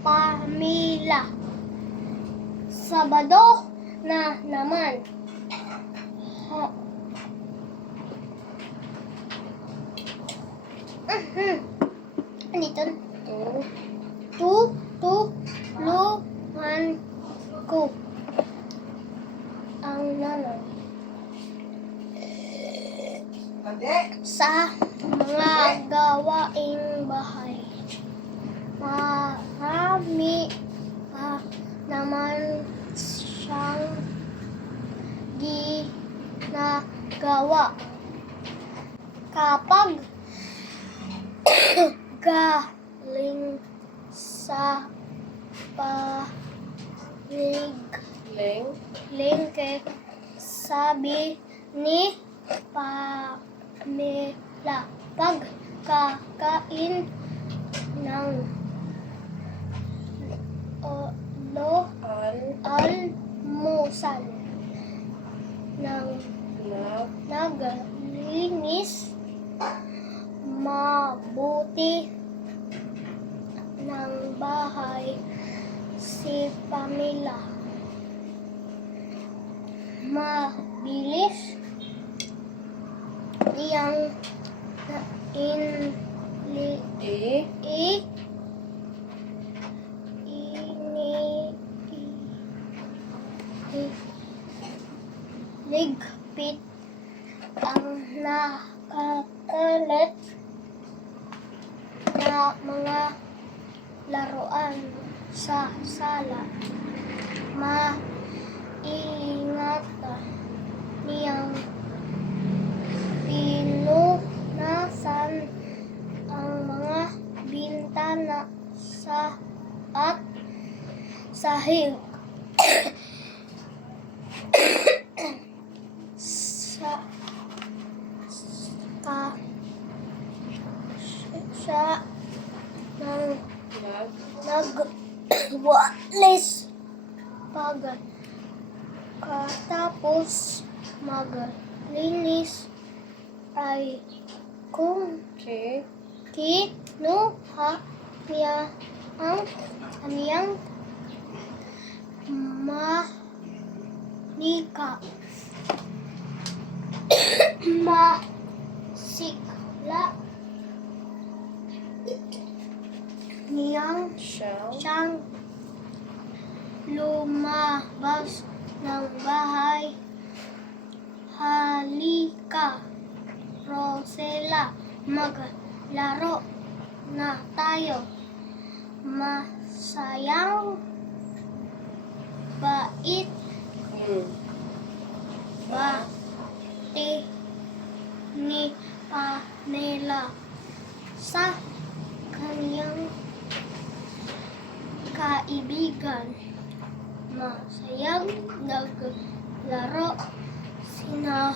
Pamila. Sabado na naman. Dito. Tulungan ko ang nanay sa mga gawaing bahay. Marami pa naman siyang ginagawa. Kapag galing sa palengke, sabi ni Pamela, pagkakain ng almusal ng naglinis mabuti ng bahay si Pamela. Mabilis niyang ligpit ang nakakalat na mga laruan sa sala. Maingatan niyang pinunasan ang mga bintana at sahig. Siya nang nagwalis pagkatapos maglinis ay kinuha niya ang kaniyang masikla niyang siyang lumabas ng bahay. Halika, Rosella, maglaro na tayo. Masayang bait bati ni Pamela sa kaniyang kaibigan. Masayang naglaro sina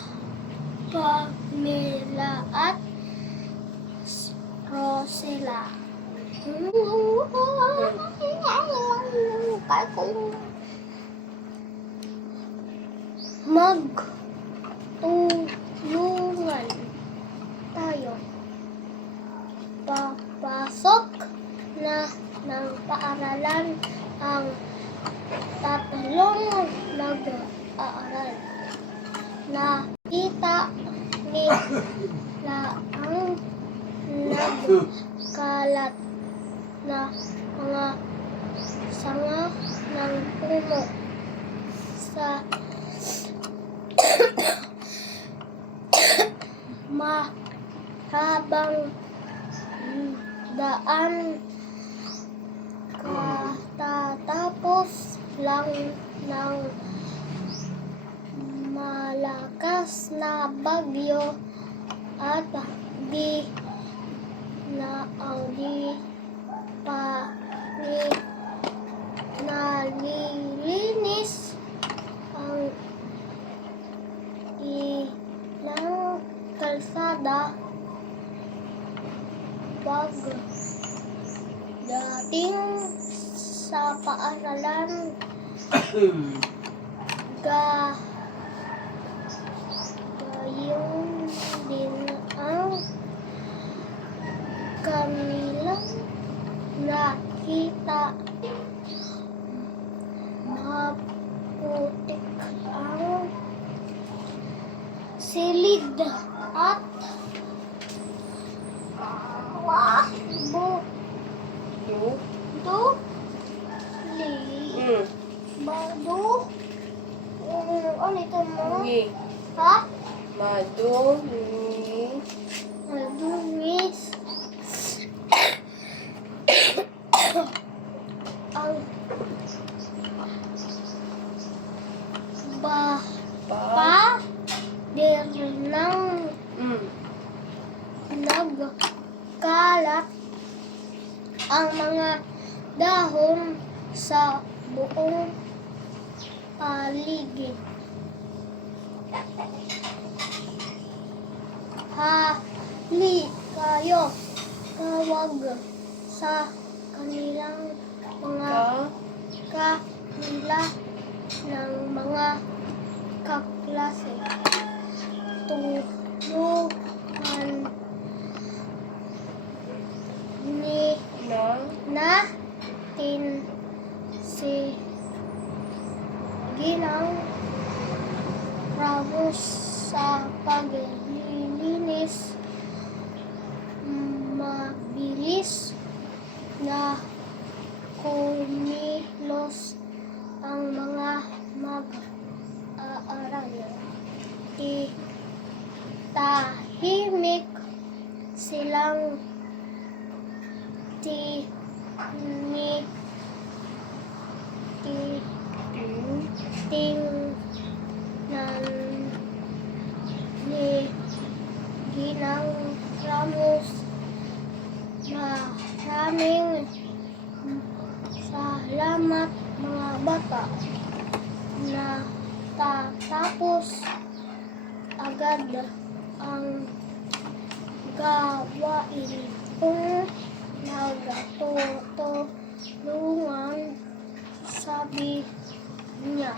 Pamela at Rosella. Magtulungan tayo. Papasok na ng paaralan ang tatlong nag-aaral. Nakita nila ang nagkalat na mga sanga ng puno sa mahabang daan. Katatapos lang ng malakas na bagyo at di pa nalilinis ang ilang kalsada. Pagdating sa paaralan, gayon din ang kanilang kita. Maputik ang silid at Du. do li bado ulitin mo. Ni. Ha? Madumi. Madumis ang Pa. pader ng nagkalat ang mga dahon sa buong paligid. Hali kayo tawag sa kanilang mga kanila ng mga kaklase. Tulungan ni natin si Ginang Ramos sa paglilinis. Mabilis na kumilos ang mga mag-aaral. Tahimik silang tingnan ni Ginang Ramos. Maraming salamat mga bata. Natatapos agad ang gawain kung nagtutulungan, sabi niya.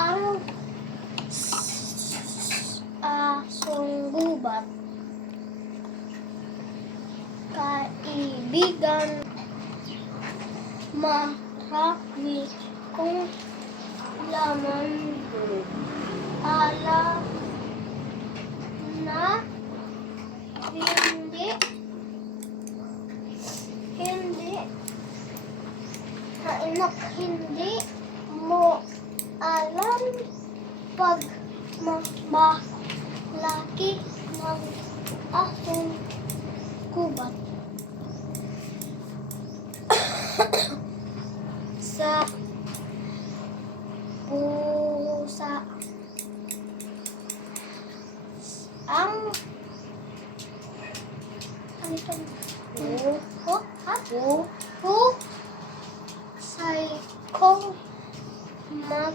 Ang asong gubat, kaibigan, marami kong laman. Alam na hindi anak, hindi mo alam pag malaki ng asong gubat. Sa pusa ang ano ito? Psycho magnap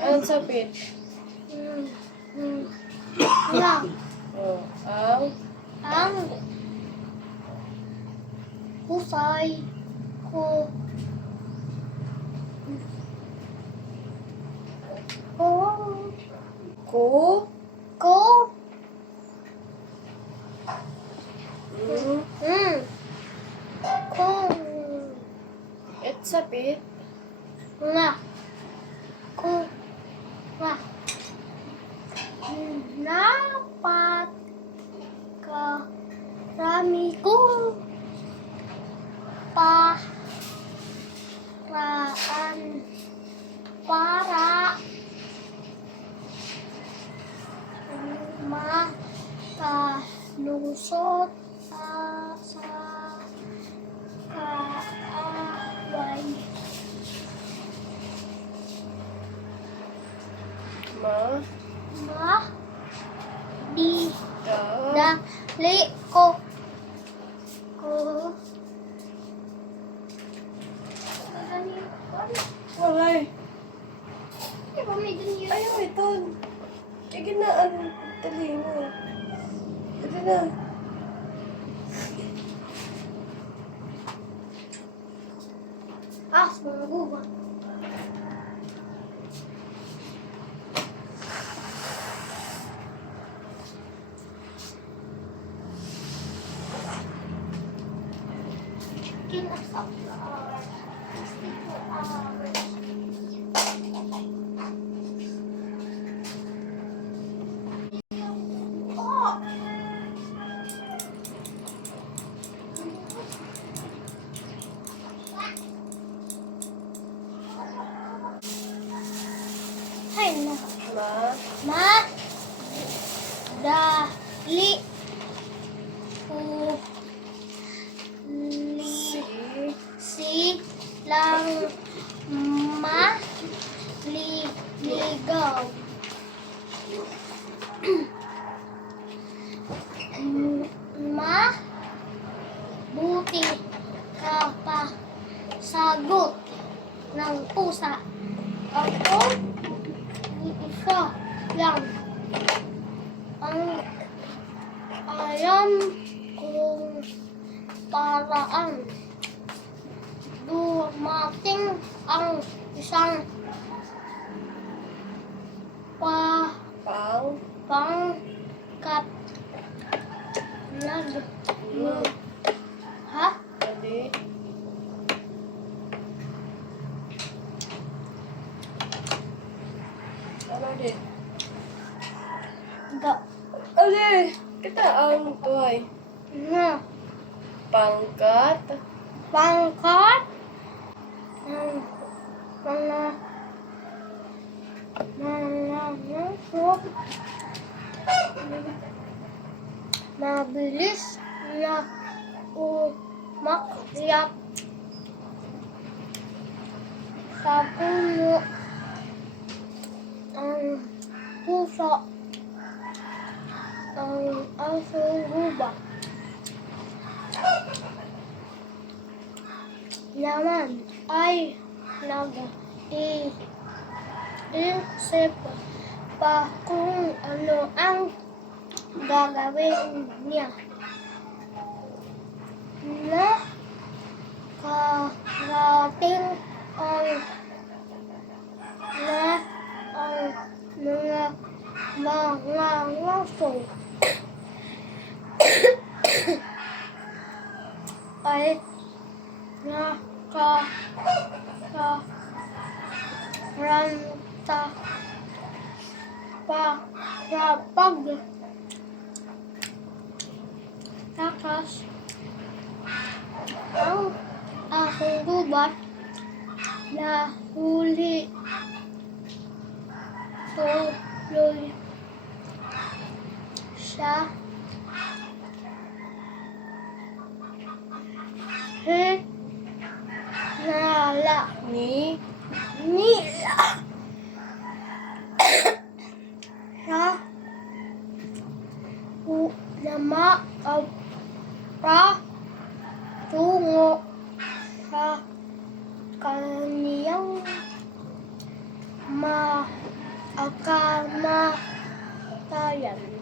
Ano sapit? Ang husay ko kung Et sapit? nga kung nga dapat karami kong paraan para makalusot sa kaaway. Di dali ko Walay. Di ba may dun yun? Ayaw ito. Sige na, ang tali mo. Ito na. manggubat. Kinasaklar. Hay na. Ma. Dali Si. silang maliligaw. Mabuti ka pa sagot ng pusa. Ako, isa lang ang alam kong paraan. Dumating ang isang Pang. pangkat ha? Dali. Ano di? Ga Ali. Kita ang tuhay. na Pangkat. pangkat ng mabilis na umakyat sa puno ang puso ang asuruba naman ay nag-iisip pa kung ano ang gagawin niya. Nakarating ang mga ngaso ay nakaranta pa sa pagtakas ang aking gubat na huli tuloy siya hinala nila sa tungo sa kaniyang kamatayan.